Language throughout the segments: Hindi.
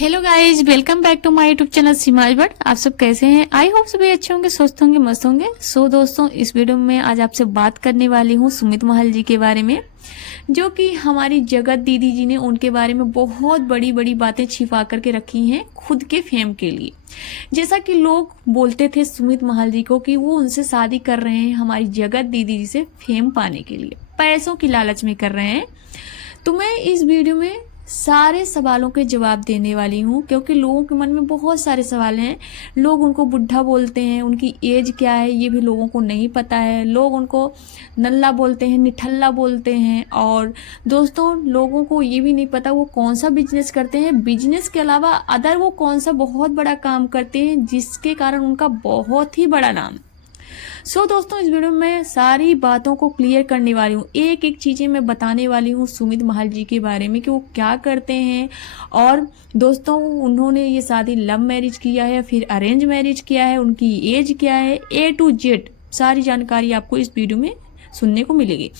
Hello guys, welcome back to my YouTube channel Seema's Bhatt. आप सब कैसे हैं? आई होप सभी अच्छे होंगे, स्वस्थ होंगे, मस्त होंगे। सो दोस्तों, इस वीडियो में आज आपसे बात करने वाली हूँ सुमित महल जी के बारे में, जो कि हमारी जगत दीदी जी ने उनके बारे में बहुत बड़ी बड़ी बातें छिपा करके रखी हैं खुद के फेम के लिए। जैसा कि लोग बोलते थे सुमित महल जी को कि वो उनसे शादी कर रहे हैं हमारी जगत दीदी जी से फेम पाने के लिए, पैसों की लालच में कर रहे हैं। तो मैं इस वीडियो में सारे सवालों के जवाब देने वाली हूँ, क्योंकि लोगों के मन में बहुत सारे सवाल हैं। लोग उनको बुढ़ा बोलते हैं, उनकी एज क्या है ये भी लोगों को नहीं पता है। लोग उनको नल्ला बोलते हैं, निठल्ला बोलते हैं। और दोस्तों, लोगों को ये भी नहीं पता वो कौन सा बिजनेस करते हैं, बिजनेस के अलावा अदर वो कौन सा बहुत बड़ा काम करते हैं जिसके कारण उनका बहुत ही बड़ा नाम। दोस्तों, इस वीडियो में सारी बातों को क्लियर करने वाली हूँ, एक एक चीजें मैं बताने वाली हूँ सुमित महल जी के बारे में कि वो क्या करते हैं। और दोस्तों, उन्होंने ये शादी लव मैरिज किया है फिर अरेंज मैरिज किया है, उनकी एज क्या है, A to Z सारी जानकारी आपको इस वीडियो में सुनने को मिलेगी।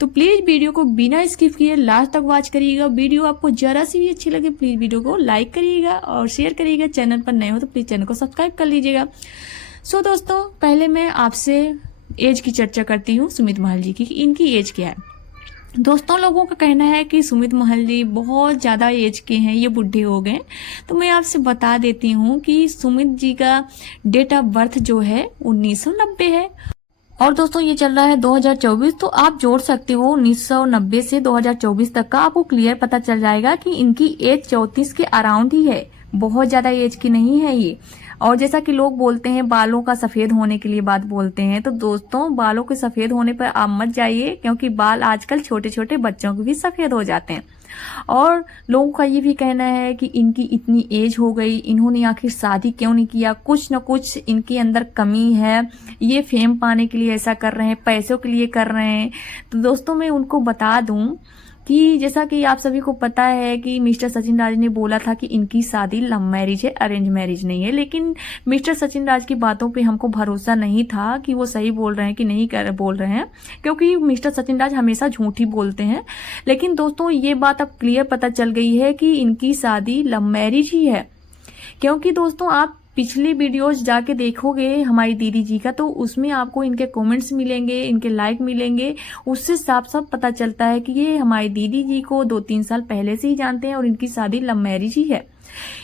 तो प्लीज वीडियो को बिना स्किप किए लास्ट तक वॉच करिएगा। वीडियो आपको जरा सी भी अच्छी लगे प्लीज वीडियो को लाइक करिएगा और शेयर करिएगा। चैनल पर नए हो तो प्लीज चैनल को सब्सक्राइब कर लीजिएगा। दोस्तों, पहले मैं आपसे एज की चर्चा करती हूँ सुमित महल जी की कि इनकी एज क्या है। दोस्तों, लोगों का कहना है कि सुमित महल जी बहुत ज़्यादा एज के हैं, ये बुढ़े हो गए। तो मैं आपसे बता देती हूँ कि सुमित जी का डेट ऑफ बर्थ जो है 1990 है। और दोस्तों, ये चल रहा है 2024, तो आप जोड़ सकते हो 1990 से 2024 तक का, आपको क्लियर पता चल जाएगा कि इनकी एज 34 के अराउंड ही है, बहुत ज्यादा एज की नहीं है ये। और जैसा कि लोग बोलते हैं बालों का सफेद होने के लिए बात बोलते हैं, तो दोस्तों बालों के सफेद होने पर आप मत जाइए, क्योंकि बाल आजकल छोटे छोटे बच्चों के भी सफेद हो जाते हैं। और लोगों का ये भी कहना है कि इनकी इतनी एज हो गई, इन्होंने आखिर शादी क्यों नहीं किया, कुछ न कुछ इनके अंदर कमी है, ये फेम पाने के लिए ऐसा कर रहे हैं, पैसों के लिए कर रहे हैं। तो दोस्तों, मैं उनको बता दूं कि जैसा कि आप सभी को पता है कि मिस्टर सचिन राज ने बोला था कि इनकी शादी लव मैरिज है, अरेंज मैरिज नहीं है। लेकिन मिस्टर सचिन राज की बातों पे हमको भरोसा नहीं था कि वो सही बोल रहे हैं कि नहीं बोल रहे हैं, क्योंकि मिस्टर सचिन राज हमेशा झूठ ही बोलते हैं। लेकिन दोस्तों, ये बात अब क्लियर पता चल गई है कि इनकी शादी लव मैरिज ही है। क्योंकि दोस्तों, आप पिछली वीडियोस जाके देखोगे हमारी दीदी जी का, तो उसमें आपको इनके कमेंट्स मिलेंगे, इनके लाइक मिलेंगे। उससे साफ साफ पता चलता है कि ये हमारी दीदी जी को 2-3 साल पहले से ही जानते हैं और इनकी शादी लव मैरिज ही है।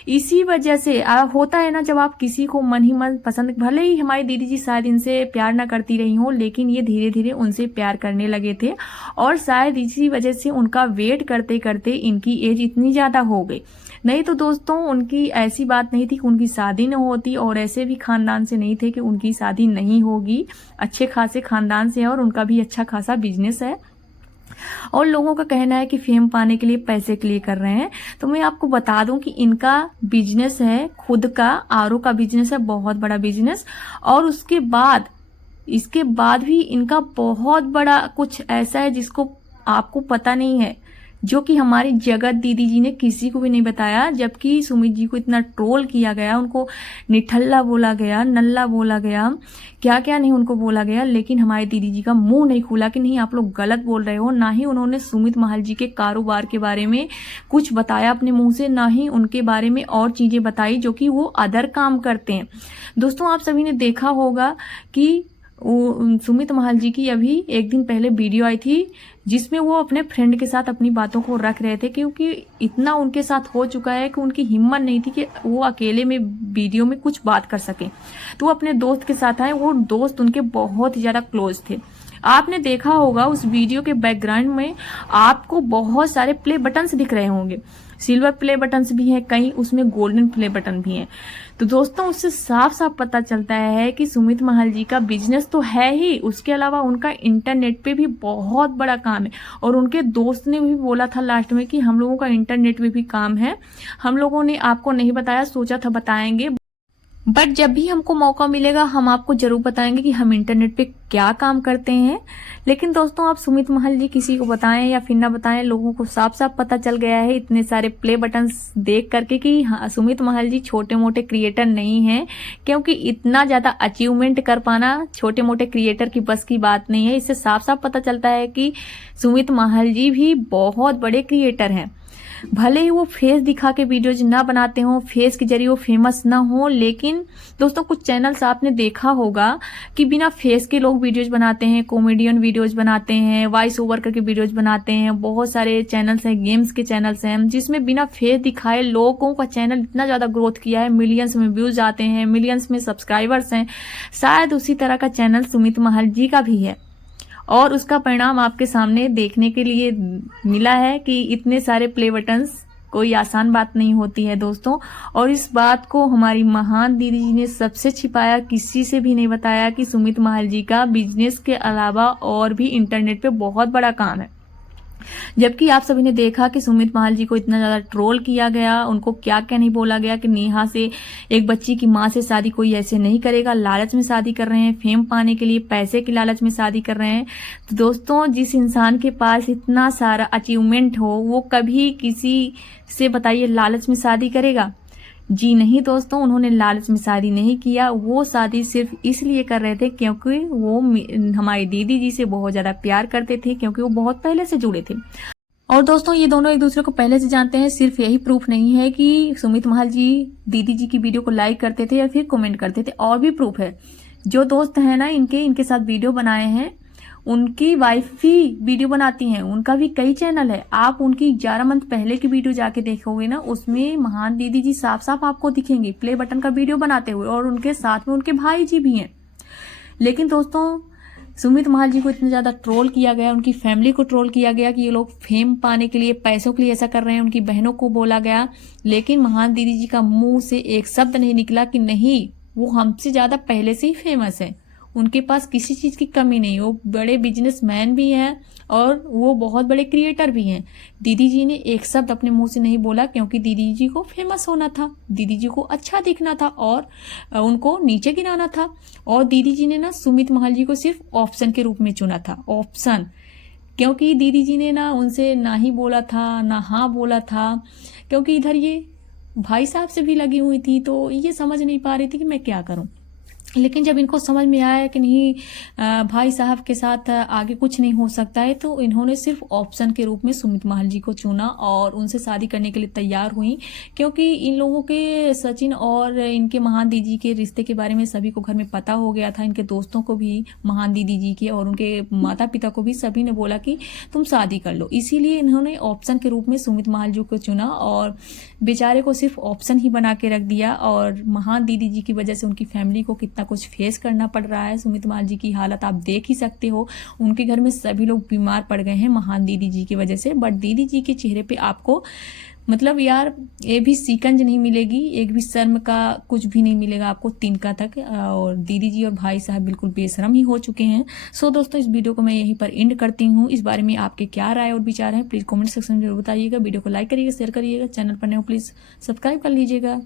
इसी वजह से होता है ना, जब आप किसी को मन ही मन पसंद, भले ही हमारी दीदी जी शायद इनसे प्यार ना करती रही हो, लेकिन ये धीरे धीरे उनसे प्यार करने लगे थे। और शायद इसी वजह से उनका वेट करते करते इनकी एज इतनी ज्यादा हो गई। नहीं तो दोस्तों, उनकी ऐसी बात नहीं थी कि उनकी शादी न होती, और ऐसे भी खानदान से नहीं थे कि उनकी शादी नहीं होगी। अच्छे खासे खानदान से है और उनका भी अच्छा खासा बिजनेस है। और लोगों का कहना है कि फेम पाने के लिए, पैसे के लिए कर रहे हैं। तो मैं आपको बता दूं कि इनका बिजनेस है खुद का, आरओ का बिजनेस है, बहुत बड़ा बिजनेस। और इसके बाद भी इनका बहुत बड़ा कुछ ऐसा है जिसको आपको पता नहीं है, जो कि हमारी जगत दीदी जी ने किसी को भी नहीं बताया। जबकि सुमित जी को इतना ट्रोल किया गया, उनको निठल्ला बोला गया, नल्ला बोला गया, क्या क्या नहीं उनको बोला गया, लेकिन हमारी दीदी जी का मुंह नहीं खुला कि नहीं आप लोग गलत बोल रहे हो। ना ही उन्होंने सुमित महल जी के कारोबार के बारे में कुछ बताया अपने मुंह से, ना ही उनके बारे में और चीजें बताई जो कि वो अदर काम करते हैं। दोस्तों, आप सभी ने देखा होगा कि सुमित महल जी की अभी एक दिन पहले वीडियो आई थी, जिसमें वो अपने फ्रेंड के साथ अपनी बातों को रख रहे थे, क्योंकि इतना उनके साथ हो चुका है कि उनकी हिम्मत नहीं थी कि वो अकेले में वीडियो में कुछ बात कर सके। तो वो अपने दोस्त के साथ आए, वो दोस्त उनके बहुत ही ज्यादा क्लोज थे। आपने देखा होगा उस वीडियो के बैकग्राउंड में आपको बहुत सारे प्ले बटन्स दिख रहे होंगे, सिल्वर प्ले बटन्स भी हैं, कई उसमें गोल्डन प्ले बटन भी हैं। तो दोस्तों, उससे साफ साफ पता चलता है कि सुमित महल जी का बिजनेस तो है ही, उसके अलावा उनका इंटरनेट पे भी बहुत बड़ा काम है। और उनके दोस्त ने भी बोला था लास्ट में कि हम लोगों का इंटरनेट पे भी काम है, हम लोगों ने आपको नहीं बताया, सोचा था बताएंगे, बट जब भी हमको मौका मिलेगा हम आपको जरूर बताएंगे कि हम इंटरनेट पे क्या काम करते हैं। लेकिन दोस्तों, आप सुमित महल जी किसी को बताएं या फिर ना बताएं, लोगों को साफ साफ पता चल गया है इतने सारे प्ले बटन्स देख करके कि हाँ, सुमित महल जी छोटे मोटे क्रिएटर नहीं हैं। क्योंकि इतना ज्यादा अचीवमेंट कर पाना छोटे मोटे क्रिएटर की बस की बात नहीं है। इससे साफ साफ पता चलता है कि सुमित महल जी भी बहुत बड़े क्रिएटर हैं। भले ही वो फेस दिखा के वीडियोज ना बनाते हो, फेस के जरिए वो फेमस ना हो, लेकिन दोस्तों कुछ चैनल्स आपने देखा होगा कि बिना फेस के लोग वीडियोज बनाते हैं, कॉमेडियन वीडियोज बनाते हैं, वॉइस ओवर करके वीडियोज बनाते हैं। बहुत सारे चैनल्स हैं, गेम्स के चैनल्स हैं, जिसमें बिना फेस दिखाए लोगों का चैनल इतना ज्यादा ग्रोथ किया है, मिलियंस में व्यूज आते हैं, मिलियंस में सब्सक्राइबर्स हैं। शायद उसी तरह का चैनल सुमित महल जी का भी है, और उसका परिणाम आपके सामने देखने के लिए मिला है कि इतने सारे प्ले बटन्स कोई आसान बात नहीं होती है दोस्तों। और इस बात को हमारी महान दीदी जी ने सबसे छिपाया, किसी से भी नहीं बताया कि सुमित महल जी का बिजनेस के अलावा और भी इंटरनेट पे बहुत बड़ा काम है। जबकि आप सभी ने देखा कि सुमित महल जी को इतना ज्यादा ट्रोल किया गया, उनको क्या क्या नहीं बोला गया कि नेहा से, एक बच्ची की माँ से शादी कोई ऐसे नहीं करेगा, लालच में शादी कर रहे हैं, फेम पाने के लिए पैसे की लालच में शादी कर रहे हैं। तो दोस्तों जिस इंसान के पास इतना सारा अचीवमेंट हो, वो कभी किसी से बताइए लालच में शादी करेगा? जी नहीं दोस्तों, उन्होंने लालच में शादी नहीं किया। वो शादी सिर्फ इसलिए कर रहे थे क्योंकि वो हमारी दीदी जी से बहुत ज्यादा प्यार करते थे, क्योंकि वो बहुत पहले से जुड़े थे। और दोस्तों ये दोनों एक दूसरे को पहले से जानते हैं। सिर्फ यही प्रूफ नहीं है कि सुमित महल जी दीदी जी की वीडियो को लाइक करते थे या फिर कमेंट करते थे, और भी प्रूफ है। जो दोस्त है ना इनके साथ वीडियो बनाए हैं, उनकी वाइफ भी वीडियो बनाती हैं, उनका भी कई चैनल है। आप उनकी 11 मंथ पहले की वीडियो जाके देखोगे ना, उसमें महान दीदी जी साफ साफ आपको दिखेंगे प्ले बटन का वीडियो बनाते हुए, और उनके साथ में उनके भाई जी भी हैं। लेकिन दोस्तों सुमित महल जी को इतना ज्यादा ट्रोल किया गया, उनकी फैमिली को ट्रोल किया गया कि ये लोग फेम पाने के लिए, पैसों के लिए ऐसा कर रहे हैं, उनकी बहनों को बोला गया। लेकिन महान दीदी जी का मुंह से एक शब्द नहीं निकला कि नहीं, वो हमसे ज्यादा पहले से ही फेमस है, उनके पास किसी चीज की कमी नहीं। वो बड़े बिजनेसमैन भी हैं और वो बहुत बड़े क्रिएटर भी हैं। दीदी जी ने एक शब्द अपने मुंह से नहीं बोला, क्योंकि दीदी जी को फेमस होना था, दीदी जी को अच्छा दिखना था और उनको नीचे गिराना था। और दीदी जी ने ना सुमित महल जी को सिर्फ ऑप्शन के रूप में चुना था, ऑप्शन। क्योंकि दीदी जी ने ना उनसे ना ही बोला था ना हाँ बोला था, क्योंकि इधर ये भाई साहब से भी लगी हुई थी, तो ये समझ नहीं पा रही थी कि मैं क्या करूं। लेकिन जब इनको समझ में आया कि नहीं, भाई साहब के साथ आगे कुछ नहीं हो सकता है, तो इन्होंने सिर्फ ऑप्शन के रूप में सुमित महल जी को चुना और उनसे शादी करने के लिए तैयार हुई। क्योंकि इन लोगों के, सचिन और इनके महान दीदी के रिश्ते के बारे में सभी को घर में पता हो गया था, इनके दोस्तों को भी, महान दीदी जी के और उनके माता पिता को भी, सभी ने बोला कि तुम शादी कर लो। इसीलिए इन्होंने ऑप्शन के रूप में सुमित महल जी को चुना और बेचारे को सिर्फ ऑप्शन ही बना के रख दिया। और महान दीदी जी की वजह से उनकी फैमिली को कितना कुछ फेस करना पड़ रहा है। सुमित महल जी की हालत आप देख ही सकते हो, उनके घर में सभी लोग बीमार पड़ गए हैं महान दीदी जी की वजह से। बट दीदी जी के चेहरे पे आपको मतलब यार ये भी शिकंज नहीं मिलेगी, एक भी शर्म का कुछ भी नहीं मिलेगा आपको तिनका तक। और दीदी जी और भाई साहब बिल्कुल बेशरम ही हो चुके हैं। सो दोस्तों इस वीडियो को मैं यहीं पर एंड करती हूँ। इस बारे में आपके क्या राय और विचार हैं प्लीज कमेंट सेक्शन में जरूर बताइएगा। वीडियो को लाइक करिएगा, शेयर करिएगा, चैनल पर नए हो प्लीज सब्सक्राइब कर लीजिएगा।